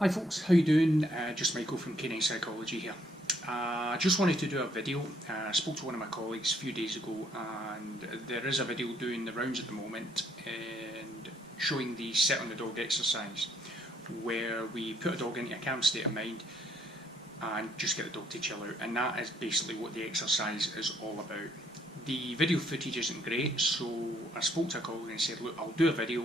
Hi folks, how you doing? Just Michael from Canine Psychology here. I just wanted to do a video. I spoke to one of my colleagues a few days ago, and there is a video doing the rounds at the moment and showing the sit on the dog exercise, where we put a dog into a calm state of mind and just get the dog to chill out, and that is basically what the exercise is all about. The video footage isn't great, so I spoke to a colleague and said, look, I'll do a video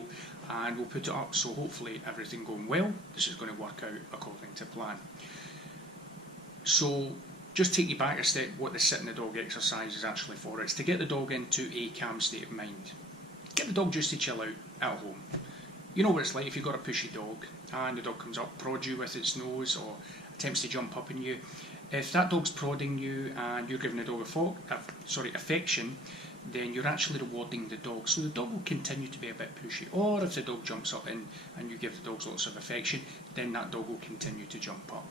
and we'll put it up, so hopefully everything going well, this is going to work out according to plan. So just take you back a step, what the sit in the dog exercise is actually for. It's to get the dog into a calm state of mind. Get the dog just to chill out at home. You know what it's like if you've got a pushy dog and the dog comes up, prods you with its nose or attempts to jump up on you. If that dog's prodding you and you're giving the dog affection, then you're actually rewarding the dog. So the dog will continue to be a bit pushy. Or if the dog jumps up in and you give the dog lots of affection, then that dog will continue to jump up.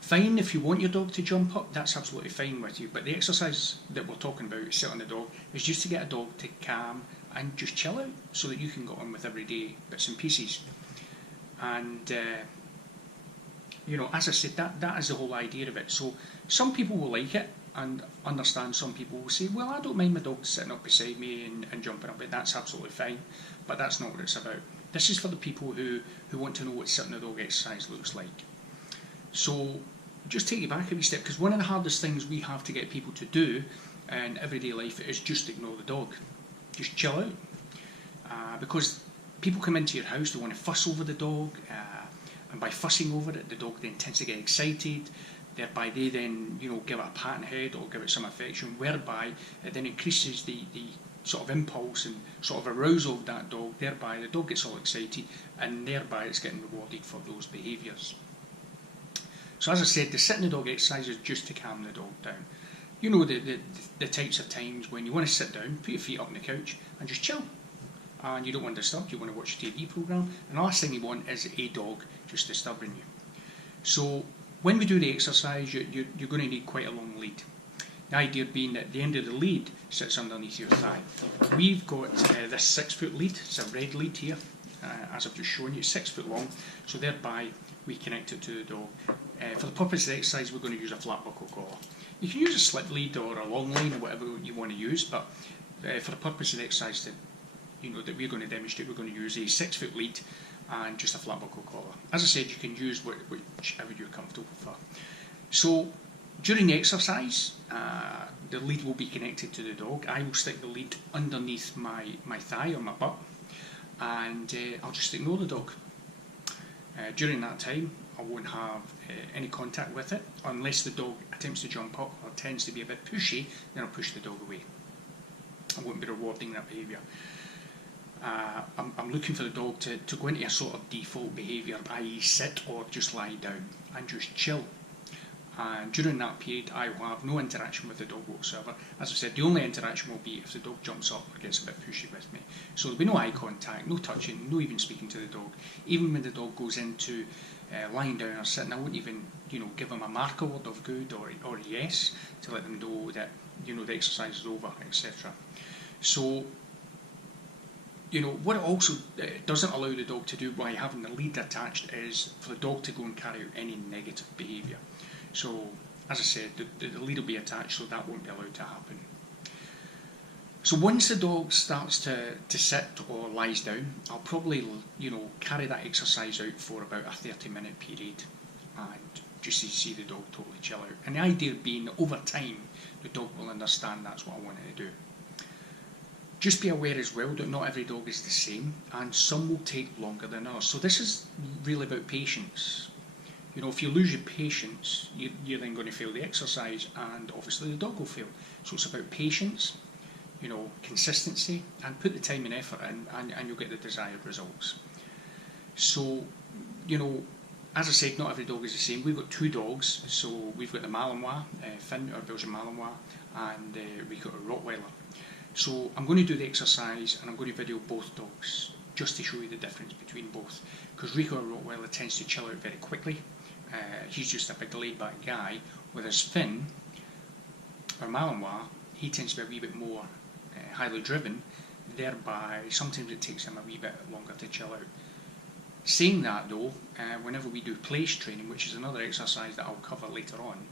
Fine, if you want your dog to jump up, that's absolutely fine with you. But the exercise that we're talking about, sit on the dog, is just to get a dog to calm and just chill out so that you can get on with everyday bits and pieces. And you know, as I said, that is the whole idea of it. So some people will like it and understand. Some people will say, well, I don't mind my dog sitting up beside me and jumping up, but that's absolutely fine. But that's not what it's about. This is for the people who want to know what sitting the dog exercise looks like. So just take you back a wee step, because one of the hardest things we have to get people to do in everyday life is just ignore the dog. Just chill out. Because people come into your house, they want to fuss over the dog, and by fussing over it, the dog then tends to get excited, thereby they then, give it a pat on the head or give it some affection, whereby it then increases the sort of impulse and sort of arousal of that dog, thereby the dog gets all excited, and thereby it's getting rewarded for those behaviours. So as I said, the sit in the dog exercise is just to calm the dog down. You know the types of times when you want to sit down, put your feet up on the couch and just chill. And you don't want to disturb, you want to watch a TV programme, and the last thing you want is a dog just disturbing you. So when we do the exercise, you're going to need quite a long lead. The idea being that the end of the lead sits underneath your thigh. We've got this 6 foot lead, it's a red lead here, as I've just shown you, it's 6 foot long, so thereby we connect it to the dog. For the purpose of the exercise, we're going to use a flat buckle collar. You can use a slip lead or a long line or whatever you want to use, but for the purpose of the exercise that we're going to demonstrate, we're going to use a 6 foot lead and just a flat buckle collar. As I said, you can use whichever you're comfortable for. So during the exercise, the lead will be connected to the dog. I will stick the lead underneath my thigh or my butt, and I'll just ignore the dog. During that time, I won't have any contact with it unless the dog attempts to jump up or tends to be a bit pushy. Then I'll push the dog away. I won't be rewarding that behaviour. I'm looking for the dog to go into a sort of default behaviour, i.e. sit or just lie down and just chill. And during that period, I will have no interaction with the dog whatsoever. As I said, the only interaction will be if the dog jumps up or gets a bit pushy with me. So there'll be no eye contact, no touching, no even speaking to the dog. Even when the dog goes into lying down or sitting, I won't even give them a marker word of good or yes to let them know that the exercise is over, etc. So what it also doesn't allow the dog to do by having the lead attached is for the dog to go and carry out any negative behaviour. So, as I said, the lead will be attached, so that won't be allowed to happen. So once the dog starts to sit or lies down, I'll probably carry that exercise out for about a 30-minute period and just to see the dog totally chill out. And the idea being that over time, the dog will understand that's what I want it to do. Just be aware as well that not every dog is the same, and some will take longer than others. So this is really about patience. If you lose your patience, you're then going to fail the exercise, and obviously the dog will fail. So it's about patience, consistency, and put the time and effort in, and you'll get the desired results. So, as I said, not every dog is the same. We've got 2 dogs. So we've got the Malinois, Finn, our Belgian Malinois, and we've got a Rottweiler. So I'm going to do the exercise and I'm going to video both dogs just to show you the difference between both. Because Rico, our Rottweiler, tends to chill out very quickly. He's just a big laid back guy, whereas Finn, our Malinois, he tends to be a wee bit more highly driven, thereby sometimes it takes him a wee bit longer to chill out. Saying that though, whenever we do place training, which is another exercise that I'll cover later on,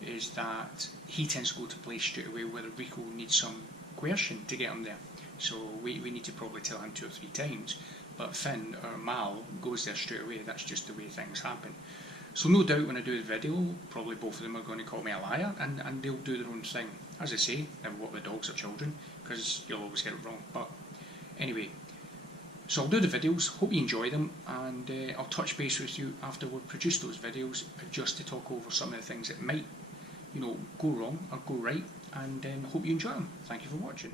is that he tends to go to place straight away where Rico needs some coercion to get him there. So we need to probably tell him 2 or 3 times, but Finn or Mal goes there straight away. That's just the way things happen. So no doubt when I do the video, probably both of them are going to call me a liar, and they'll do their own thing. As I say, never work with dogs or children, because you'll always get it wrong. But anyway, so I'll do the videos, hope you enjoy them, and I'll touch base with you after we've produced those videos, just to talk over some of the things that might, go wrong or go right, and hope you enjoy them. Thank you for watching.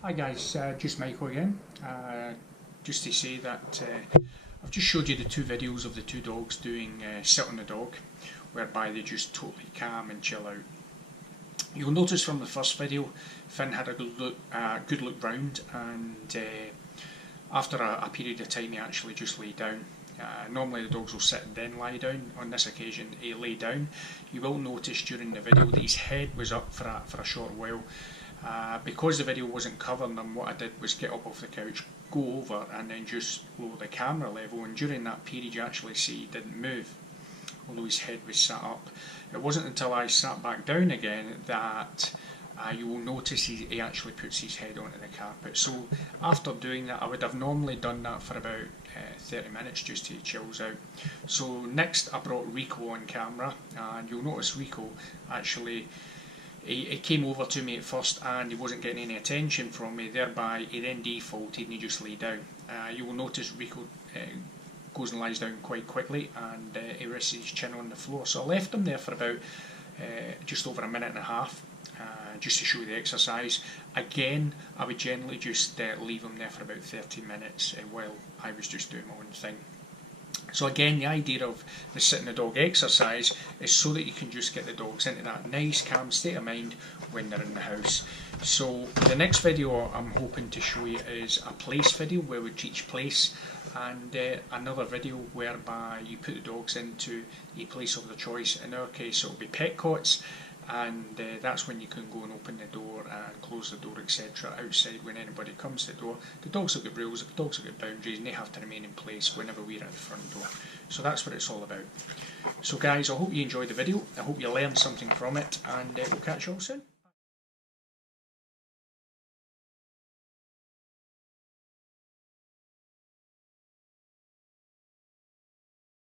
Hi guys, just Michael again. Just to say that I've just showed you the 2 videos of the 2 dogs doing sit on the dog, whereby they just totally calm and chill out. You'll notice from the first video, Finn had a good look round, and after a period of time he actually just lay down. Normally the dogs will sit and then lie down. On this occasion he lay down. You will notice during the video that his head was up for a short while. Because the video wasn't covering them, what I did was get up off the couch, go over and then just lower the camera level, and during that period you actually see he didn't move, although his head was sat up. It wasn't until I sat back down again that you will notice he actually puts his head onto the carpet. So after doing that, I would have normally done that for about 30 minutes just till he chills out. So next I brought Rico on camera, and you'll notice Rico actually, he came over to me at first and he wasn't getting any attention from me, thereby he then defaulted and he just lay down. You will notice Rico goes and lies down quite quickly, and he rests his chin on the floor. So I left him there for about just over a minute and a half, just to show the exercise. Again, I would generally just leave him there for about 30 minutes while I was just doing my own thing. So again, the idea of the sitting the dog exercise is so that you can just get the dogs into that nice calm state of mind when they're in the house. So the next video I'm hoping to show you is a place video where we teach place, and another video whereby you put the dogs into a place of their choice. In our case it will be pet cots, and that's when you can go and open the door and close the door, etc. outside when anybody comes to the door. The dogs have got rules, the dogs have got boundaries, and they have to remain in place whenever we're at the front door. So that's what it's all about. So guys, I hope you enjoyed the video, I hope you learned something from it, and we'll catch you all soon.